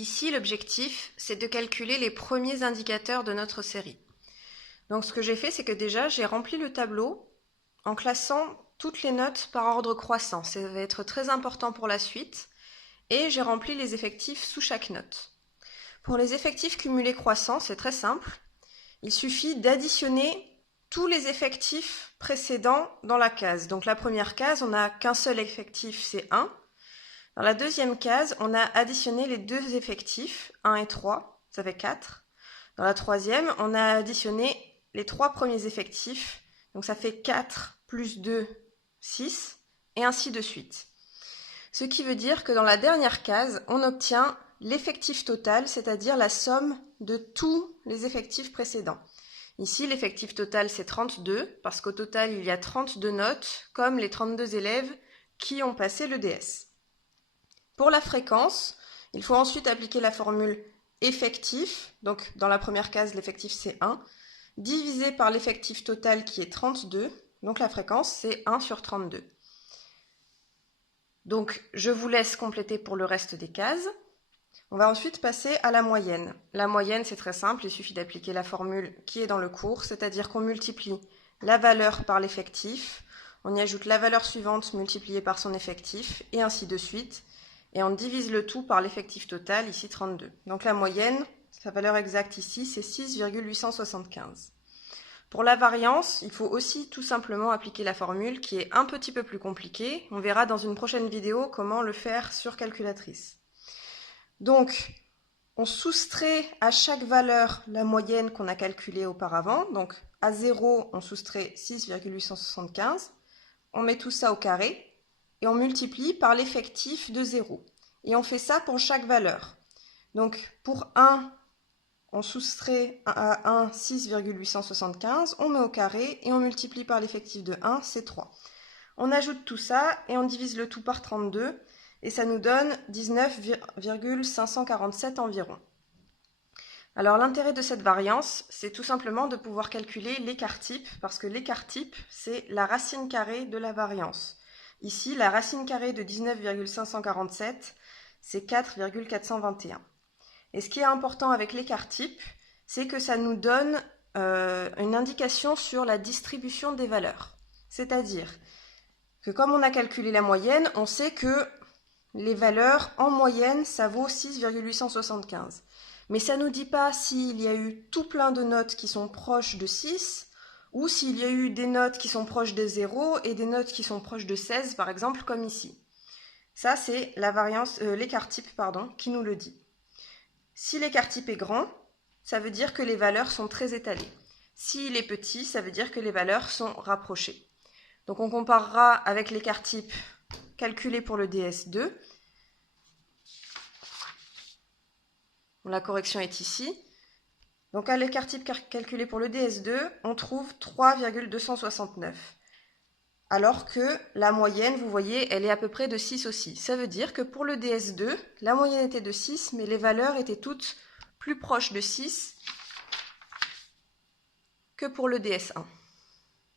Ici, l'objectif, c'est de calculer les premiers indicateurs de notre série. Donc ce que j'ai fait, c'est que déjà, j'ai rempli le tableau en classant toutes les notes par ordre croissant. Ça va être très important pour la suite. Et j'ai rempli les effectifs sous chaque note. Pour les effectifs cumulés croissants, c'est très simple. Il suffit d'additionner tous les effectifs précédents dans la case. Donc la première case, on n'a qu'un seul effectif, c'est 1. Dans la deuxième case, on a additionné les deux effectifs, 1 et 3, ça fait 4. Dans la troisième, on a additionné les trois premiers effectifs, donc ça fait 4 plus 2, 6, et ainsi de suite. Ce qui veut dire que dans la dernière case, on obtient l'effectif total, c'est-à-dire la somme de tous les effectifs précédents. Ici, l'effectif total, c'est 32, parce qu'au total, il y a 32 notes, comme les 32 élèves qui ont passé le DS. Pour la fréquence, il faut ensuite appliquer la formule effectif, donc dans la première case, l'effectif c'est 1, divisé par l'effectif total qui est 32, donc la fréquence c'est 1 sur 32. Donc je vous laisse compléter pour le reste des cases. On va ensuite passer à la moyenne. La moyenne c'est très simple, il suffit d'appliquer la formule qui est dans le cours, c'est-à-dire qu'on multiplie la valeur par l'effectif, on y ajoute la valeur suivante multipliée par son effectif, et ainsi de suite. Et on divise le tout par l'effectif total, ici 32. Donc la moyenne, sa valeur exacte ici, c'est 6,875. Pour la variance, il faut aussi tout simplement appliquer la formule qui est un petit peu plus compliquée. On verra dans une prochaine vidéo comment le faire sur calculatrice. Donc, on soustrait à chaque valeur la moyenne qu'on a calculée auparavant. Donc, à 0, on soustrait 6,875. On met tout ça au carré. Et on multiplie par l'effectif de 0. Et on fait ça pour chaque valeur. Donc pour 1, on soustrait à 1 6,875, on met au carré et on multiplie par l'effectif de 1, c'est 3. On ajoute tout ça et on divise le tout par 32 et ça nous donne 19,547 environ. Alors l'intérêt de cette variance, c'est tout simplement de pouvoir calculer l'écart type, parce que l'écart type, c'est la racine carrée de la variance. Ici, la racine carrée de 19,547, c'est 4,421. Et ce qui est important avec l'écart type, c'est que ça nous donne une indication sur la distribution des valeurs. C'est-à-dire que comme on a calculé la moyenne, on sait que les valeurs en moyenne, ça vaut 6,875. Mais ça ne nous dit pas s'il y a eu tout plein de notes qui sont proches de 6, ou s'il y a eu des notes qui sont proches de 0 et des notes qui sont proches de 16, par exemple, comme ici. Ça, c'est la variance, l'écart type, qui nous le dit. Si l'écart type est grand, ça veut dire que les valeurs sont très étalées. S'il est petit, ça veut dire que les valeurs sont rapprochées. Donc on comparera avec l'écart type calculé pour le DS2. La correction est ici. Donc à l'écart type calculé pour le DS2, on trouve 3,269. Alors que la moyenne, vous voyez, elle est à peu près de 6 aussi. Ça veut dire que pour le DS2, la moyenne était de 6, mais les valeurs étaient toutes plus proches de 6 que pour le DS1.